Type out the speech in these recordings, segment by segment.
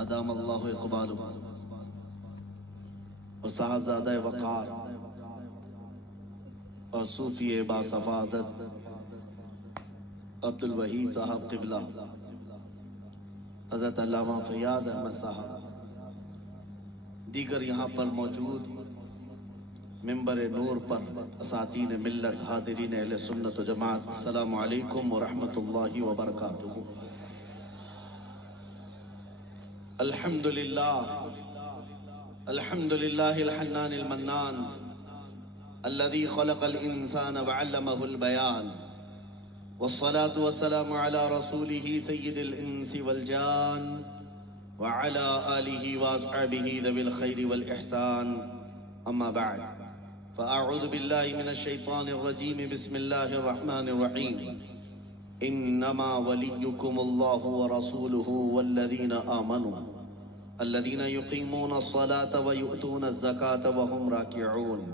ادام اللہ اقبال و صاحبزادہ وقار اور صوفی باصفادت عبد الوحید صاحب قبلہ حضرت علامہ فیاض احمد صاحب، دیگر یہاں پر موجود منبر نور پر اساتین ملت، حاضرین اہل سنت و جماعت، السلام علیکم ورحمۃ اللہ وبرکاتہ۔ الحمدللہ الحنان المنان الذي خلق الانسان وعلمه البيان، والصلاة والسلام على رسوله سيد الانس والجان وعلى آله واصحابه ذوي الخير والإحسان، اما بعد فاعوذ بالله من الشيطان الرجيم، بسم الله الرحمن الرحيم، انما وليكم الله ورسوله والذين آمنوا الذين يقيمون الصلاة ويؤتون الزكاة وهم راكعون،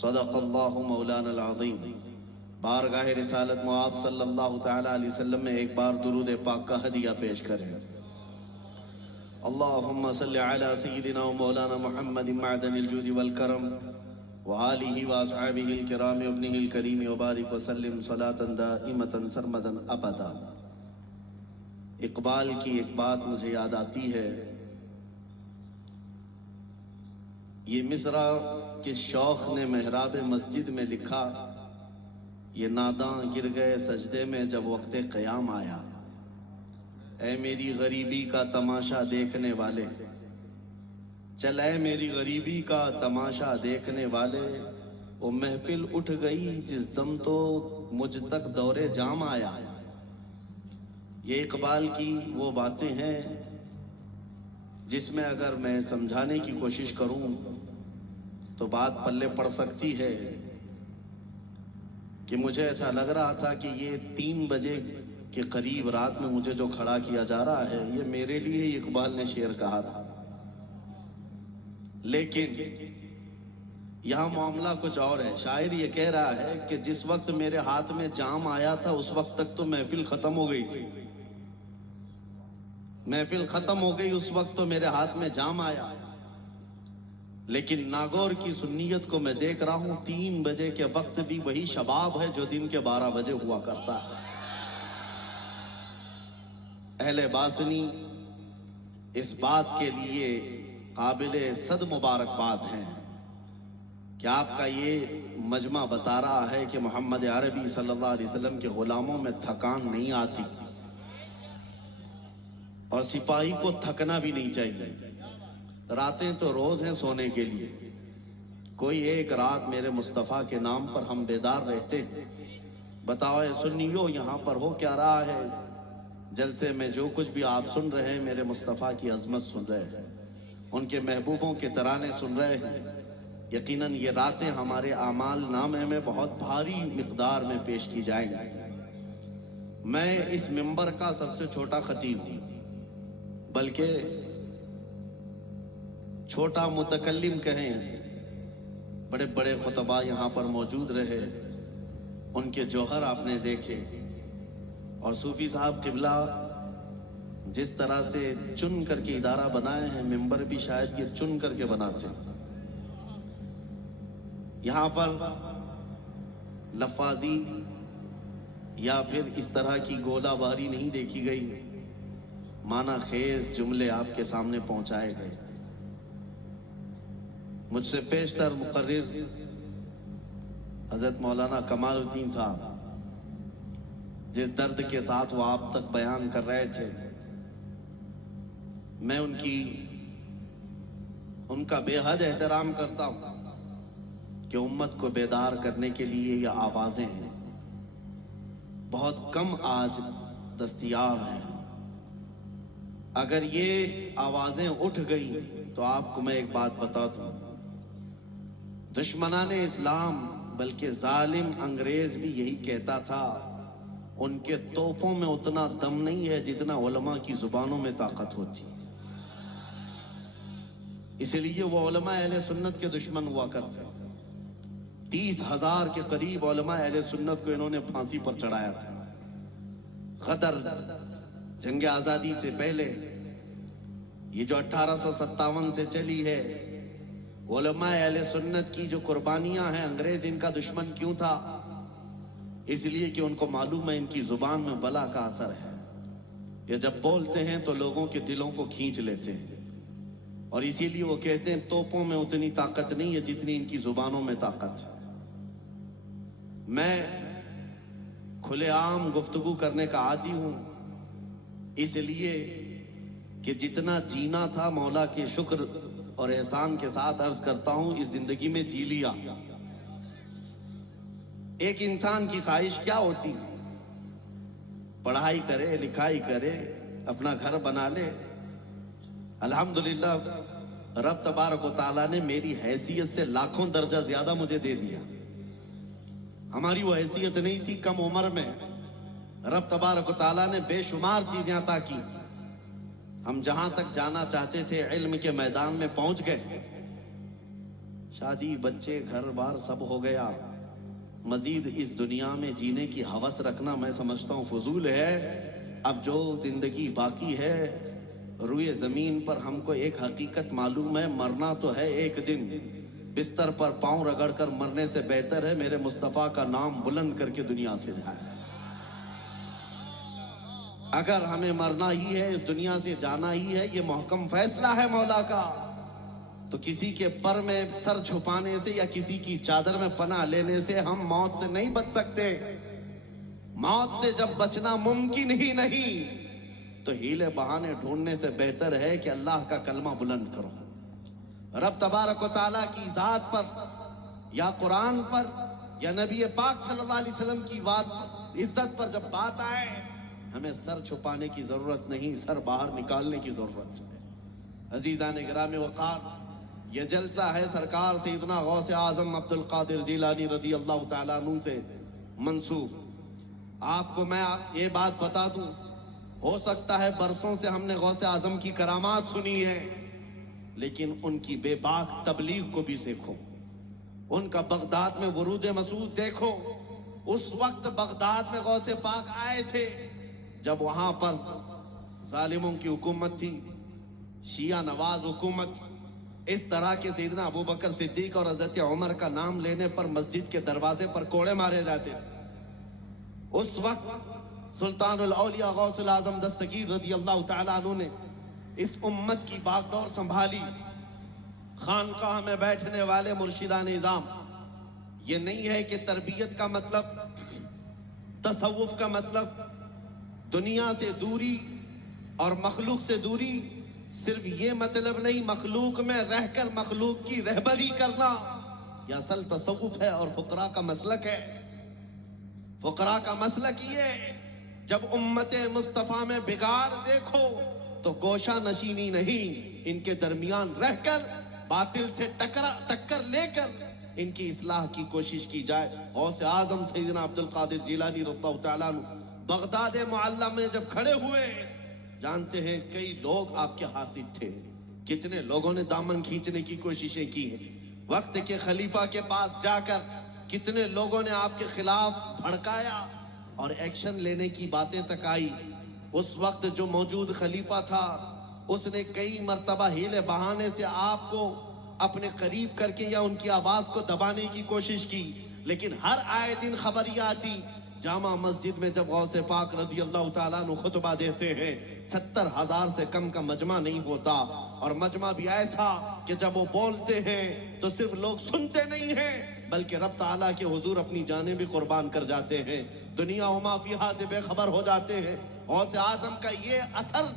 صدق الله مولانا العظیم۔ بارگاہ رسالت معاب صلی اللہ تعالی علیہ وسلم میں ایک بار درود پاک کا ہدیہ پیش کریں۔ اللہم صلی علی سیدنا و مولانا محمد معدن الجود والکرم وآلہ واصحابہ الکرام وابنہ الکریم وبارک وسلم صلاة دائمة سرمدا ابدا۔ اقبال کی ایک بات مجھے یاد آتی ہے، یہ مصرع کس شوخ نے محراب مسجد میں لکھا، یہ ناداں گر گئے سجدے میں جب وقت قیام آیا، اے میری غریبی کا تماشا دیکھنے والے، چل اے میری غریبی کا تماشا دیکھنے والے، وہ محفل اٹھ گئی جس دم تو مجھ تک دور جام آیا۔ یہ اقبال کی وہ باتیں ہیں جس میں اگر میں سمجھانے کی کوشش کروں تو بات پلے پڑ سکتی ہے کہ مجھے ایسا لگ رہا تھا کہ یہ 3 بجے کے قریب رات میں مجھے جو کھڑا کیا جا رہا ہے یہ میرے لیے ہی اقبال نے شعر کہا تھا، لیکن یہاں معاملہ کچھ اور ہے۔ شاعر یہ کہہ رہا ہے کہ جس وقت میرے ہاتھ میں جام آیا تھا اس وقت تک تو محفل ختم ہو گئی تھی، محفل ختم ہو گئی اس وقت تو میرے ہاتھ میں جام آیا، لیکن ناگور کی سنیت کو میں دیکھ رہا ہوں 3 بجے کے وقت بھی وہی شباب ہے جو دن کے 12 بجے ہوا کرتا ہے۔ اہل باسنی اس بات کے لیے قابل صد مبارکباد ہیں کہ آپ کا یہ مجمع بتا رہا ہے کہ محمد عربی صلی اللہ علیہ وسلم کے غلاموں میں تھکان نہیں آتی، اور سپاہی کو تھکنا بھی نہیں چاہیے۔ راتیں تو روز ہیں سونے کے لیے، کوئی ایک رات میرے مصطفیٰ کے نام پر ہم بیدار رہتے ہیں۔ بتاؤ اے سنیو یہاں پر ہو کیا رہا ہے؟ جلسے میں جو کچھ بھی آپ سن رہے ہیں میرے مصطفیٰ کی عظمت سن رہے ہیں، ان کے محبوبوں کے ترانے سن رہے ہیں۔ یقیناً یہ راتیں ہمارے اعمال نامے میں بہت بھاری مقدار میں پیش کی جائیں گی۔ میں اس منبر کا سب سے چھوٹا خطیب ہوں، بلکہ چھوٹا متکلم کہیں، بڑے بڑے خطباء یہاں پر موجود رہے، ان کے جوہر آپ نے دیکھے، اور صوفی صاحب قبلہ جس طرح سے چن کر کے ادارہ بنائے ہیں، منبر بھی شاید یہ چن کر کے بناتے ہیں۔ یہاں پر لفاظی یا پھر اس طرح کی گولہ باری نہیں دیکھی گئی، معنی خیز جملے آپ کے سامنے پہنچائے گئے۔ مجھ سے پیشتر مقرر حضرت مولانا کمال الدین صاحب جس درد کے ساتھ وہ آپ تک بیان کر رہے تھے، میں ان کا بے حد احترام کرتا ہوں کہ امت کو بیدار کرنے کے لیے یہ آوازیں ہیں بہت کم آج دستیاب ہیں۔ اگر یہ آوازیں اٹھ گئی تو آپ کو میں ایک بات بتا دوں، دشمنان اسلام بلکہ ظالم انگریز بھی یہی کہتا تھا، ان کے توپوں میں اتنا دم نہیں ہے جتنا علماء کی زبانوں میں طاقت ہوتی، اس لیے وہ علماء اہل سنت کے دشمن ہوا کرتے۔ 30,000 کے قریب علماء اہل سنت کو انہوں نے پھانسی پر چڑھایا تھا۔ غدر جنگ آزادی سے پہلے یہ جو 1857 سے چلی ہے، علماء اہل سنت کی جو قربانیاں ہیں، انگریز ان کا دشمن کیوں تھا؟ اس لیے کہ ان کو معلوم ہے ان کی زبان میں بلا کا اثر ہے، یہ جب بولتے ہیں تو لوگوں کے دلوں کو کھینچ لیتے ہیں، اور اسی لیے وہ کہتے ہیں توپوں میں اتنی طاقت نہیں ہے جتنی ان کی زبانوں میں طاقت ہے۔ میں کھلے عام گفتگو کرنے کا عادی ہوں، اس لیے کہ جتنا جینا تھا مولا کے شکر اور احسان کے ساتھ عرض کرتا ہوں اس زندگی میں جی لیا۔ ایک انسان کی خواہش کیا ہوتی؟ پڑھائی کرے، لکھائی کرے، اپنا گھر بنا لے۔ الحمدللہ رب تبارک و تعالیٰ نے میری حیثیت سے لاکھوں درجہ زیادہ مجھے دے دیا۔ ہماری وہ حیثیت نہیں تھی، کم عمر میں رب تبارک و تعالیٰ نے بے شمار چیزیں عطا کی، ہم جہاں تک جانا چاہتے تھے علم کے میدان میں پہنچ گئے، شادی بچے گھر بار سب ہو گیا، مزید اس دنیا میں جینے کی ہوس رکھنا میں سمجھتا ہوں فضول ہے۔ اب جو زندگی باقی ہے روئے زمین پر، ہم کو ایک حقیقت معلوم ہے، مرنا تو ہے ایک دن، بستر پر پاؤں رگڑ کر مرنے سے بہتر ہے میرے مصطفیٰ کا نام بلند کر کے دنیا سے جائے۔ اگر ہمیں مرنا ہی ہے، اس دنیا سے جانا ہی ہے، یہ محکم فیصلہ ہے مولا کا، تو کسی کے پر میں سر چھپانے سے یا کسی کی چادر میں پناہ لینے سے ہم موت سے نہیں بچ سکتے۔ موت سے جب بچنا ممکن ہی نہیں تو ہیلے بہانے ڈھونڈنے سے بہتر ہے کہ اللہ کا کلمہ بلند کرو۔ رب تبارک و تعالیٰ کی ذات پر یا قرآن پر یا نبی پاک صلی اللہ علیہ وسلم کی عزت پر جب بات آئے، ہمیں سر چھپانے کی ضرورت نہیں، سر باہر نکالنے کی ضرورت ہے۔ عزیزان گرامی وقار، یہ جلسہ ہے سرکار سیدنا غوث اعظم عبد القادر جیلانی رضی اللہ تعالیٰ عنہ سے منسوب۔ آپ کو میں یہ بات بتا دوں، ہو سکتا ہے برسوں سے ہم نے غوث اعظم کی کرامات سنی ہے، لیکن ان کی بے باک تبلیغ کو بھی دیکھو، ان کا بغداد میں ورود مسعود دیکھو۔ اس وقت بغداد میں غوث پاک آئے تھے جب وہاں پر ظالموں کی حکومت تھی، شیعہ نواز حکومت، اس طرح کے سیدنا ابو بکر صدیق اور حضرت عمر کا نام لینے پر مسجد کے دروازے پر کوڑے مارے جاتے تھے۔ اس وقت سلطان الاولیاء غوث الاعظم دستگیر رضی اللہ تعالیٰ عنہ نے اس امت کی باغ ڈور سنبھالی۔ خانقاہ میں بیٹھنے والے مرشدان نظام، یہ نہیں ہے کہ تربیت کا مطلب، تصوف کا مطلب دنیا سے دوری اور مخلوق سے دوری، صرف یہ مطلب نہیں مخلوق میں رہ کر مخلوق کی رہبری کرنا، یہ اصل تصوف ہے اور فقراء کا مسلک ہے۔ فقراء کا مسلک یہ، جب امت مصطفیٰ میں بگاڑ دیکھو تو گوشہ نشینی نہیں، ان کے درمیان رہ کر باطل سے ٹکر لے کر ان کی اصلاح کی کوشش کی جائے۔ غوث اعظم سیدنا عبد القادر جیلانی رضی اللہ تعالیٰ عنہ بغداد معلیٰ میں جب کھڑے ہوئے، جانتے ہیں کئی لوگ آپ کے حاسد تھے، کتنے لوگوں نے دامن کھینچنے کی کوششیں کی ہیں، وقت کے خلیفہ کے پاس جا کر کتنے لوگوں نے آپ کے خلاف بھڑکایا اور ایکشن لینے کی باتیں تک آئی۔ اس وقت جو موجود خلیفہ تھا اس نے کئی مرتبہ ہیلے بہانے سے آپ کو اپنے قریب کر کے یا ان کی آواز کو دبانے کی کوشش کی، لیکن ہر آئے دن خبر یہ آتی، جامع مسجد میں جب غوث پاک رضی اللہ تعالیٰ عنہ خطبہ دیتے ہیں 70,000 سے کم کا مجمع نہیں ہوتا، اور مجمع بھی ایسا کہ جب وہ بولتے ہیں تو صرف لوگ سنتے نہیں ہیں بلکہ رب تعالیٰ کے حضور اپنی جانیں بھی قربان کر جاتے ہیں، دنیا و ما فیہا سے بے خبر ہو جاتے ہیں۔ غوث اعظم کا یہ اثر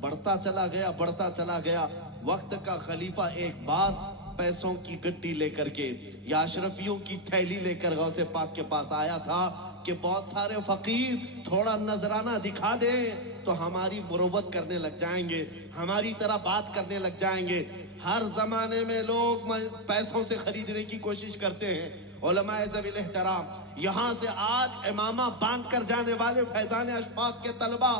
بڑھتا چلا گیا۔ وقت کا خلیفہ ایک بار پیسوں کی گڈی لے کر کے یا اشرفیوں کی تھیلی لے کر غوث پاک کے پاس آیا تھا کہ بہت سارے فقیر تھوڑا نذرانہ دکھا دیں تو ہماری مروت کرنے لگ جائیں گے، ہماری طرح بات کرنے لگ جائیں گے۔ ہر زمانے میں لوگ پیسوں سے خریدنے کی کوشش کرتے ہیں۔ علماء ذوی الاحترام، یہاں سے آج امامہ باندھ کر جانے والے فیضان اشفاق کے طلبہ،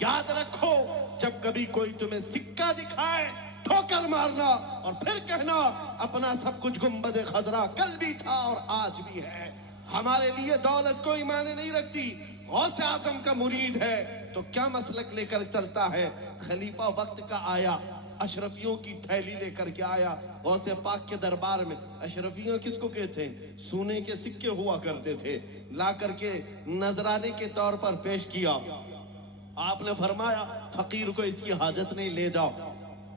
یاد رکھو جب کبھی کوئی تمہیں سکہ دکھائے ٹھوکر مارنا اور پھر کہنا اپنا سب کچھ گنبد خضرا کل بھی تھا اور آج بھی ہے۔ ہمارے لیے دولت کوئی معنی نہیں رکھتی۔ غوث اعظم کا مرید ہے تو کیا مسلک لے کر چلتا ہے؟ خلیفہ وقت کا آیا، اشرفیوں کی تھیلی لے کر کے آیا غوث پاک کے دربار میں. اشرفیوں کس کو کہتے ہیں؟ سونے کے سکے ہوا کرتے تھے، لا کر کے نذرانے کے طور پر پیش کیا. آپ نے فرمایا فقیر کو اس کی حاجت نہیں، لے جاؤ.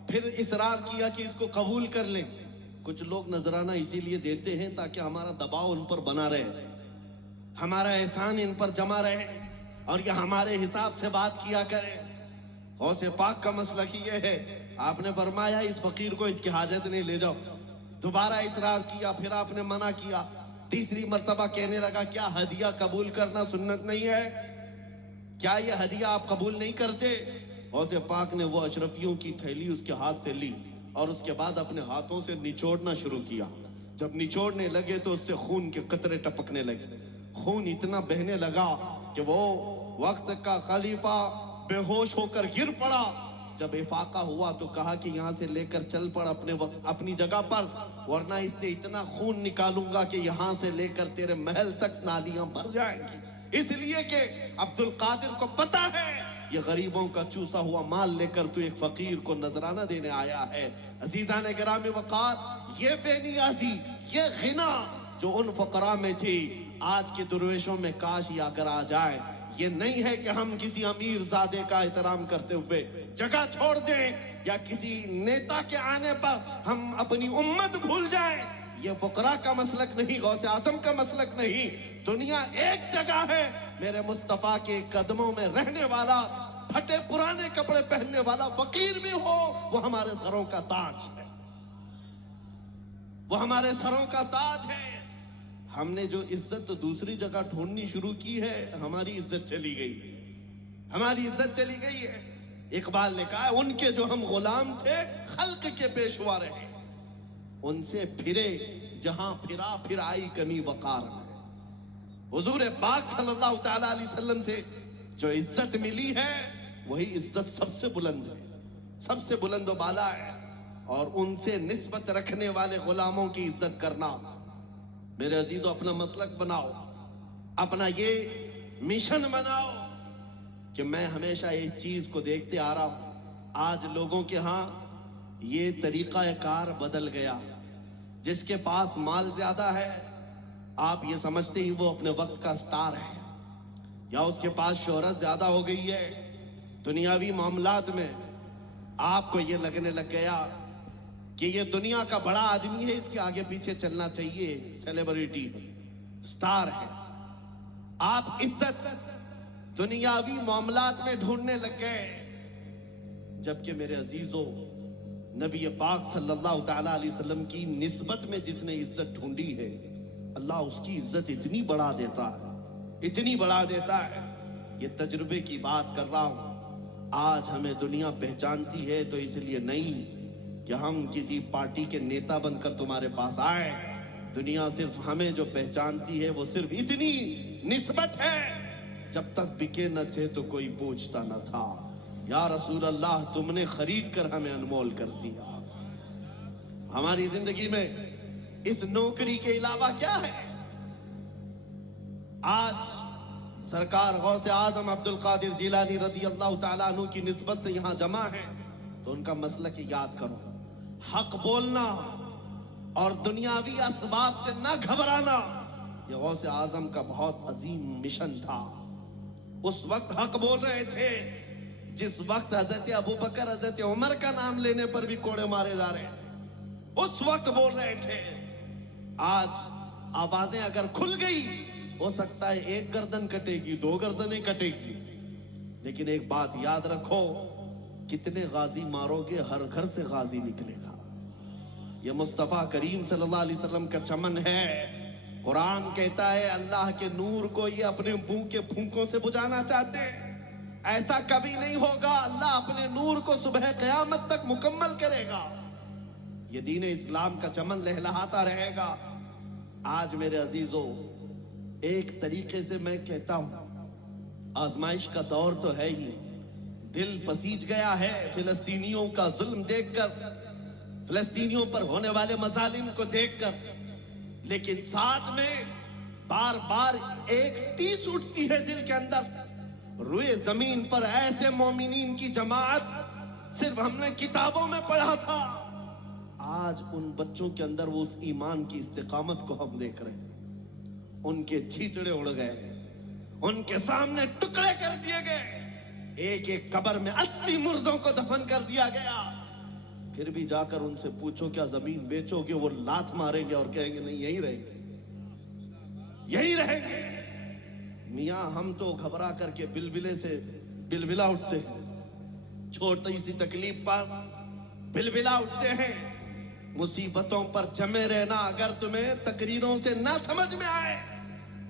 پھر اصرار کیا کہ اس کو قبول کر لیں. کچھ لوگ نذرانہ اسی لیے دیتے ہیں تاکہ ہمارا دباؤ ان پر بنا رہے، ہمارا احسان ان پر جمع رہے اور یہ ہمارے حساب سے بات کیا کرے. غوث پاک کا مسلک یہ ہے. آپ نے فرمایا اس فقیر کو اس کی حاجت نہیں، لے جاؤ. دوبارہ اصرار کیا، پھر آپ نے منع کیا. تیسری مرتبہ کہنے لگا کیا ہدیہ قبول کرنا سنت نہیں ہے؟ کیا یہ ہدیہ آپ قبول نہیں کرتے؟ غوث پاک نے وہ اشرفیوں کی تھیلی اس کے ہاتھ سے لی اور اس کے بعد اپنے ہاتھوں سے نچوڑنا شروع کیا. جب نچوڑنے لگے تو اس سے خون کے قطرے ٹپکنے لگے. خون اتنا بہنے لگا کہ وہ وقت کا خلیفہ بے ہوش ہو کر گر پڑا. جب افاقہ ہوا تو کہا کہ یہاں سے لے کر چل پڑ اپنی جگہ پر، ورنہ اس سے اتنا خون نکالوں گا کہ یہاں سے لے کر تیرے محل تک نالیاں بھر جائیں گی. اس لیے کہ عبد القادر کو پتا ہے یہ غریبوں کا چوسا ہوا مال لے کر تو ایک فقیر کو نذرانہ دینے آیا ہے. عزیزان گرامی وقار، یہ بے نیازی، یہ غنا جو ان فقراء میں تھی آج کے درویشوں میں کاش یہ اگر آ جائے. یہ نہیں ہے کہ ہم کسی امیر زادے کا احترام کرتے ہوئے جگہ چھوڑ دیں یا کسی نیتا کے آنے پر ہم اپنی امت بھول جائیں. یہ فقراء کا مسلک نہیں، غوث اعظم کا مسلک نہیں. دنیا ایک جگہ ہے، میرے مصطفیٰ کے قدموں میں رہنے والا، پھٹے پرانے کپڑے پہننے والا فقیر بھی ہو، وہ ہمارے سروں کا تاج ہے، وہ ہمارے سروں کا تاج ہے. ہم نے جو عزت دوسری جگہ ڈھونڈنی شروع کی ہے، ہماری عزت چلی گئی ہے، ہماری عزت چلی گئی ہے. اقبال نے کہا ان کے جو ہم غلام تھے خلق کے پیشوا رہے، ان سے پھرے جہاں پھرا پھر آئی کمی وقار میں. حضور پاک صلی اللہ تعالی علیہ وسلم سے جو عزت ملی ہے وہی عزت سب سے بلند ہے، سب سے بلند و بالا ہے. اور ان سے نسبت رکھنے والے غلاموں کی عزت کرنا. میرے عزیزو، اپنا مسلک بناؤ، اپنا یہ مشن بناؤ کہ میں ہمیشہ اس چیز کو دیکھتے آ رہا ہوں. آج لوگوں کے ہاں یہ طریقہ کار بدل گیا. جس کے پاس مال زیادہ ہے آپ یہ سمجھتے ہی وہ اپنے وقت کا سٹار ہے، یا اس کے پاس شہرت زیادہ ہو گئی ہے. دنیاوی معاملات میں آپ کو یہ لگنے لگ گیا کہ یہ دنیا کا بڑا آدمی ہے، اس کے آگے پیچھے چلنا چاہیے، سیلیبریٹی سٹار ہے. آپ عزت دنیاوی معاملات میں ڈھونڈنے لگ گئے، جبکہ میرے عزیزو نبی پاک صلی اللہ تعالی علیہ وسلم کی نسبت میں جس نے عزت ڈھونڈی ہے اللہ اس کی عزت اتنی بڑھا دیتا ہے، اتنی بڑھا دیتا ہے. یہ تجربے کی بات کر رہا ہوں. آج ہمیں دنیا پہچانتی ہے تو اس لیے نہیں کہ ہم کسی پارٹی کے نیتا بن کر تمہارے پاس آئے. دنیا صرف ہمیں جو پہچانتی ہے وہ صرف اتنی نسبت ہے، جب تک بکے نہ تھے تو کوئی پوچھتا نہ تھا. یا رسول اللہ تم نے خرید کر ہمیں انمول کر دیا. ہماری زندگی میں اس نوکری کے علاوہ کیا ہے؟ آج سرکار غوث اعظم عبد القادر جیلانی رضی اللہ تعالیٰ عنہ کی نسبت سے یہاں جمع ہے تو ان کا مسلک یاد کرو. حق بولنا اور دنیاوی اسباب سے نہ گھبرانا یہ غوث اعظم کا بہت عظیم مشن تھا. اس وقت حق بول رہے تھے جس وقت حضرت ابوبکر حضرت عمر کا نام لینے پر بھی کوڑے مارے جا رہے تھے، اس وقت بول رہے تھے. آج آوازیں اگر کھل گئی ہو سکتا ہے ایک گردن کٹے گی، دو گردنیں کٹے گی، لیکن ایک بات یاد رکھو، کتنے غازی مارو گے ہر گھر سے غازی نکلے گا. یہ مصطفیٰ کریم صلی اللہ علیہ وسلم کا چمن ہے. قرآن کہتا ہے اللہ کے نور کو یہ اپنے منہ کے پھونکوں سے بجھانا چاہتے ہیں، ایسا کبھی نہیں ہوگا. اللہ اپنے نور کو صبح قیامت تک مکمل کرے گا. یہ دین اسلام کا چمن لہلہاتا رہے گا. آج میرے عزیزو ایک طریقے سے میں کہتا ہوں آزمائش کا دور تو ہے ہی. دل پسیج گیا ہے فلسطینیوں کا ظلم دیکھ کر، فلسطینیوں پر ہونے والے مظالم کو دیکھ کر، لیکن ساتھ میں بار بار ایک ٹیس اٹھتی ہے دل کے اندر. روئے زمین پر ایسے مومنین کی جماعت صرف ہم نے کتابوں میں پڑھا تھا. آج ان بچوں کے اندر وہ اس ایمان کی استقامت کو ہم دیکھ رہے ہیں. ان کے چھیتڑے اڑ گئے, ان کے سامنے ٹکڑے کر دیے گئے, ایک ایک قبر میں 80 مردوں کو دفن کر دیا گیا. پھر بھی جا کر ان سے پوچھو کیا زمین بیچو گے, وہ لات ماریں گے اور کہیں گے نہیں یہی رہیں گے, یہی رہیں گے. میاں ہم تو گھبرا کر کے بلبلے سے بلبلا اٹھتے ہیں, چھوٹی سی تکلیف پر بلبلا اٹھتے ہیں. مصیبتوں پر جمے رہنا اگر تمہیں تقریروں سے نہ سمجھ میں آئے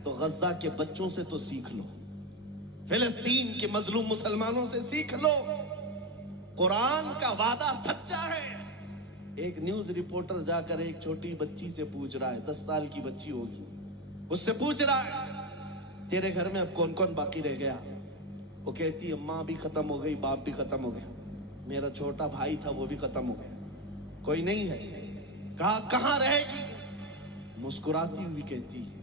تو غزہ کے بچوں سے تو سیکھ لو, فلسطین کے مظلوم مسلمانوں سے سیکھ لو. قرآن کا وعدہ سچا ہے. ایک نیوز رپورٹر جا کر ایک چھوٹی بچی سے پوچھ رہا ہے, 10 سال کی بچی ہوگی, اس سے پوچھ رہا ہے تیرے گھر میں اب کون کون باقی رہ گیا؟ وہ کہتی ہے ماں بھی ختم ہو گئی, باپ بھی ختم ہو گیا, میرا چھوٹا بھائی تھا وہ بھی ختم ہو گیا, کوئی نہیں ہے. کہا کہاں رہے گی؟ مسکراتی ہوئی کہتی ہے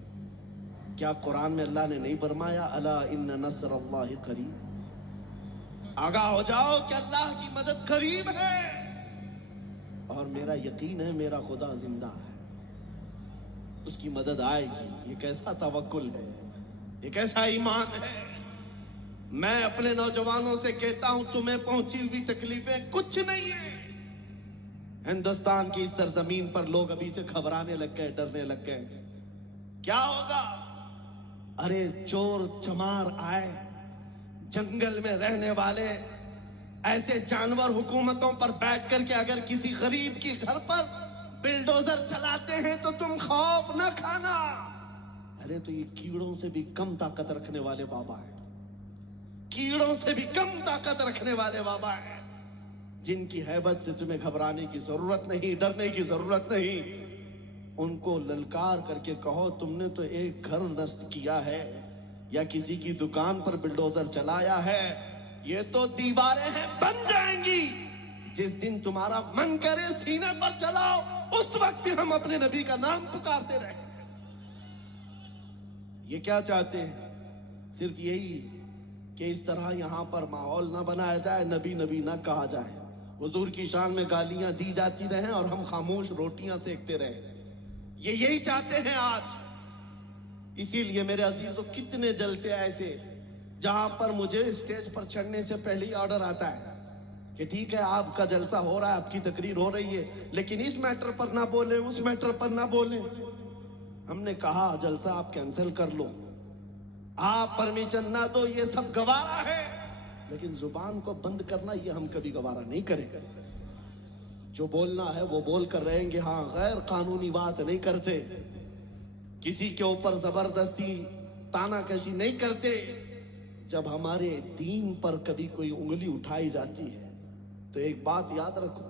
کیا قرآن میں اللہ نے نہیں فرمایا الا ان نصر اللہ قریب؟ آگاہ ہو جاؤ کہ اللہ کی مدد قریب ہے, اور میرا یقین ہے میرا خدا زندہ ہے, اس کی مدد آئے گی. یہ کیسا توکل ہے, یہ کیسا ایمان ہے. میں اپنے نوجوانوں سے کہتا ہوں تمہیں پہنچی ہوئی تکلیفیں کچھ نہیں ہیں. ہندوستان کی اس سرزمین پر لوگ ابھی سے گھبرانے لگ گئے, ڈرنے لگ گئے. کیا ہوگا؟ ارے چور چمار آئے, جنگل میں رہنے والے ایسے جانور حکومتوں پر بیٹھ کر کے اگر کسی غریب کی گھر پر بلڈوزر چلاتے ہیں تو تم خوف نہ کھانا. ارے تو یہ کیڑوں سے بھی کم طاقت رکھنے والے بابا ہیں, کیڑوں سے بھی کم طاقت رکھنے والے بابا ہیں, جن کی ہیبت سے تمہیں گھبرانے کی ضرورت نہیں, ڈرنے کی ضرورت نہیں. ان کو للکار کر کے کہو تم نے تو ایک گھر نشٹ کیا ہے یا کسی کی دکان پر بلڈوزر چلایا ہے, یہ تو دیواریں ہیں بن جائیں گی. جس دن تمہارا من کرے سینے پر چلاؤ, اس وقت بھی ہم اپنے نبی کا نام پکارتے رہیں. یہ کیا چاہتے ہیں؟ صرف یہی کہ اس طرح یہاں پر ماحول نہ بنایا جائے, نبی نبی نہ کہا جائے, حضور کی شان میں گالیاں دی جاتی رہیں اور ہم خاموش روٹیاں سیکتے رہیں. یہ یہی چاہتے ہیں آج. اسی لیے میرے عزیزوں کتنے جلسے ایسے جہاں پر مجھے اسٹیج پر چڑھنے سے پہلے ہی آرڈر آتا ہے کہ ٹھیک ہے آپ کا جلسہ ہو رہا ہے, آپ کی تقریر ہو رہی ہے, لیکن اس میٹر پر نہ بولیں, اس میٹر پر نہ بولیں. ہم نے کہا جلسہ آپ کینسل کر لو, آپ پرمیشن نہ دو, یہ سب گوارا ہے, لیکن زبان کو بند کرنا یہ ہم کبھی گوارا نہیں کریں. جو بولنا ہے وہ بول کر رہیں گے. ہاں غیر قانونی بات نہیں کرتے, کسی کے اوپر زبردستی تانا کشی نہیں کرتے. جب ہمارے دین پر کبھی کوئی انگلی اٹھائی جاتی ہے تو ایک بات یاد رکھو,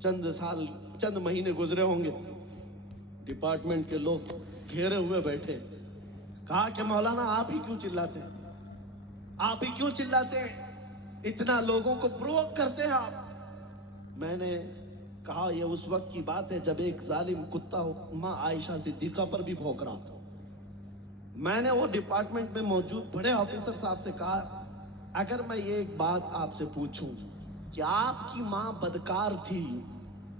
چند مہینے گزرے ہوں گے, ڈپارٹمنٹ کے لوگ گھیرے ہوئے بیٹھے, کہا کہ مولانا آپ ہی کیوں چلاتے ہیں, آپ ہی کیوں چلاتے ہیں, اتنا لوگوں کو پرووک کرتے ہیں آپ. میں نے کہا یہ اس وقت کی بات ہے جب ایک ظالم کتا ماں عائشہ صدیقہ پر بھی بھونک رہا تھا. میں نے وہ ڈپارٹمنٹ میں موجود بڑے آفیسر صاحب سے کہا اگر میں یہ ایک بات آپ سے پوچھوں کہ آپ کی ماں بدکار تھی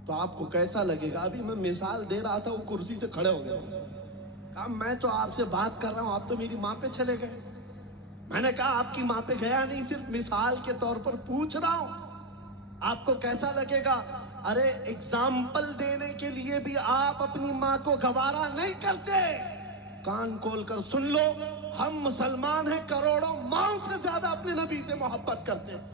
تو آپ کو کیسا لگے گا؟ ابھی میں مثال دے رہا تھا, وہ کرسی سے کھڑے ہو گئے. کہا میں تو آپ سے بات کر رہا ہوں, آپ تو میری ماں پہ چلے گئے. میں نے کہا آپ کی ماں پہ گیا نہیں, صرف مثال کے طور پر پوچھ رہا ہوں, آپ کو کیسا لگے گا؟ ارے ایگزامپل دینے کے لیے بھی آپ اپنی ماں کو گوارا نہیں کرتے. کان کھول کر سن لو, ہم مسلمان ہیں, کروڑوں ماؤں سے زیادہ اپنے نبی سے محبت کرتے ہیں.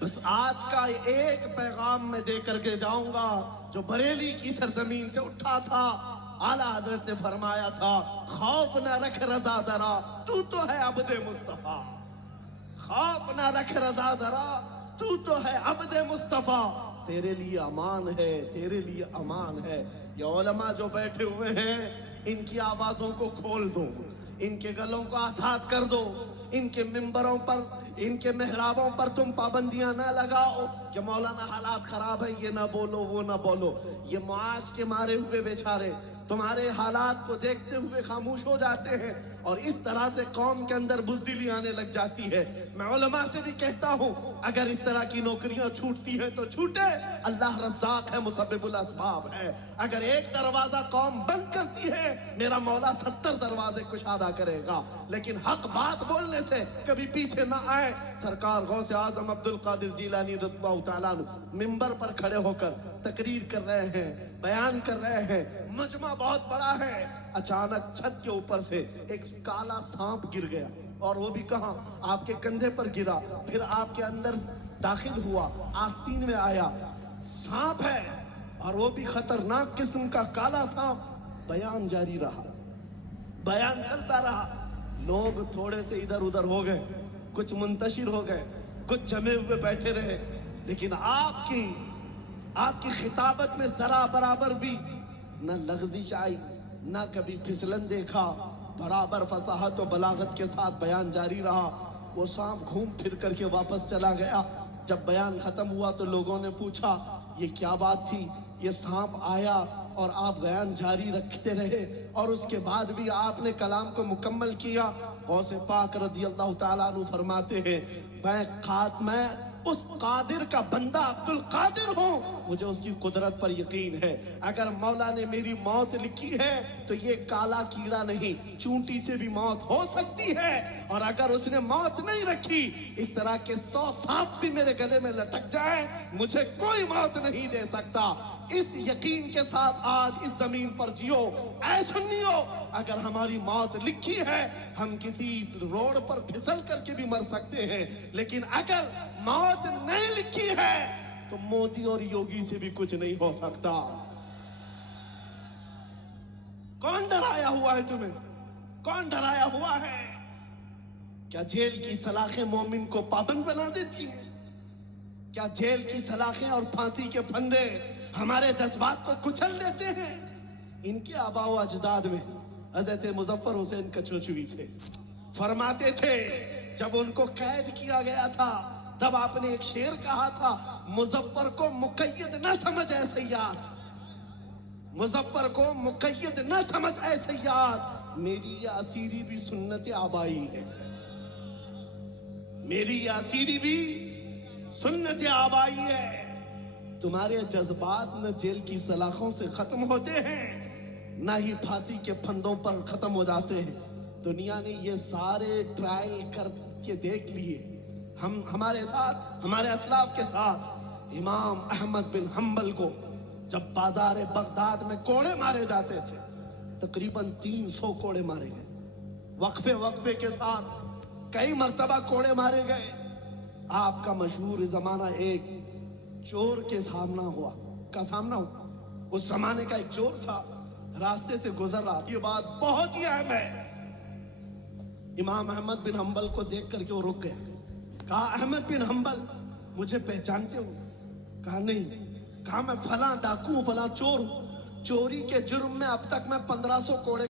بس آج کا ایک پیغام میں دے کر کے جاؤں گا جو بریلی کی سرزمین سے اٹھا تھا. اعلیٰ حضرت نے فرمایا تھا خوف نہ رکھ رضا ذرا, تو ہے عبد مصطفیٰ. خوف نہ رکھ رضا ذرا, تو ہے عبد مصطفیٰ. تیرے لیے امان ہے, تیرے لیے امان ہے. یہ علماء جو بیٹھے ہوئے ہیں ان کی آوازوں کو کھول دو, ان کے گلوں کو آزاد کر دو, ان کے ممبروں پر، ان کے محرابوں پر تم پابندیاں نہ لگاؤ کہ مولانا حالات خراب ہیں، یہ نہ بولو وہ نہ بولو۔ یہ معاش کے مارے ہوئے بیچارے تمہارے حالات کو دیکھتے ہوئے خاموش ہو جاتے ہیں، اور اس طرح سے قوم کے اندر بزدلی آنے لگ جاتی ہے۔ میں علماء سے بھی کہتا ہوں اگر اس طرح کی نوکریاں چھوٹتی ہیں تو چھوٹے، اللہ رزاق ہے، مسبب الاسباب ہے۔ اگر ایک دروازہ قوم بند کرتی ہے، میرا مولا 70 دروازے کشادہ کرے گا، لیکن حق بات بولنے سے کبھی پیچھے نہ آئے۔ سرکار غوث اعظم عبد القادر جیلانی رضی اللہ تعالیٰ عنہ ممبر پر کھڑے ہو کر تقریر کر رہے ہیں، بیان کر رہے ہیں، مجمع بہت بڑا ہے۔ اچانک چھت کے اوپر سے ایک کالا سانپ گر گیا، اور وہ بھی کہاں؟ آپ کے کندھے پر گرا، پھر آپ کے اندر داخل ہوا، آستین میں آیا۔ سانپ ہے، اور وہ بھی خطرناک قسم کا کالا سانپ۔ بیان جاری رہا، بیان چلتا رہا۔ لوگ تھوڑے سے ادھر ادھر ہو گئے، کچھ منتشر ہو گئے، کچھ جمے ہوئے بیٹھے رہے، لیکن آپ کی خطابت میں ذرا برابر بھی نہ لغزش آئی، نہ کبھی پھسلن دیکھا، برابر فصاحت و بلاغت کے ساتھ بیان جاری رہا۔ وہ سانپ گھوم پھر کر کے واپس چلا گیا۔ جب بیان ختم ہوا تو لوگوں نے پوچھا یہ کیا بات تھی؟ یہ سانپ آیا اور آپ بیان جاری رکھتے رہے، اور اس کے بعد بھی آپ نے کلام کو مکمل کیا۔ غوث پاک رضی اللہ تعالیٰ عنہ فرماتے ہیں میں اس قادر کا بندہ عبد القادر ہوں، مجھے اس کی قدرت پر یقین ہے۔ اگر مولا نے میری موت لکھی ہے تو یہ کالا کیڑا نہیں، چونٹی سے بھی موت ہو سکتی ہے، اور اگر اس نے موت نہیں رکھی، اس طرح کے 100 سانپ بھی میرے گلے میں لٹک جائیں، مجھے کوئی موت نہیں دے سکتا۔ اس یقین کے ساتھ آج اس زمین پر جیو۔ اے سنیو، اگر ہماری موت لکھی ہے، ہم کسی روڈ پر پھسل کر کے بھی مر سکتے ہیں، لیکن اگر موت نہیں لکھی ہے تو مودی اور یوگی سے بھی کچھ نہیں ہو سکتا۔ کون ڈرایا ہوا ہے تمہیں؟ کون ڈرایا ہوا ہے؟ کیا جیل کی سلاخیں مومن کو پابند بنا دیتی ہیں؟ کیا جیل کی سلاخیں اور پھانسی کے پھندے ہمارے جذبات کو کچل دیتے ہیں؟ ان کے آباء و اجداد میں حضرت مظفر حسین کچوچوی تھے۔ فرماتے تھے جب ان کو قید کیا گیا تھا تب آپ نے ایک شعر کہا تھا، مظفر کو مقید نہ سمجھ اے سیاد، مظفر کو مقید نہ سمجھ اے سیاد، میری یہ اسیری بھی سنت آبائی ہے، میری یہ اسیری بھی سنت آبائی ہے۔ تمہارے جذبات نہ جیل کی سلاخوں سے ختم ہوتے ہیں، نہ ہی پھانسی کے پھندوں پر ختم ہو جاتے ہیں۔ دنیا نے یہ سارے ٹرائل کر کے دیکھ لیے۔ ہمارے ساتھ، ہمارے اسلاف کے ساتھ امام احمد بن حنبل کو جب بازار بغداد میں کوڑے مارے جاتے تھے، تقریباً 300 کوڑے مارے گئے، وقفے کے ساتھ کئی مرتبہ کوڑے مارے گئے۔ آپ کا مشہور زمانہ ایک چور کے سامنا ہوا۔ اس زمانے کا ایک چور تھا، راستے سے گزر رہا، یہ بات بہت ہی اہم ہے۔ امام احمد بن حنبل کو دیکھ کر کے وہ رک گئے، کہا احمد بن حنبل مجھے پہچانتے ہو؟ کہا نہیں۔ کہا میں فلاں ڈاکو ہوں، فلاں چور ہوں، چوری کے جرم میں اب تک میں 1500 کوڑے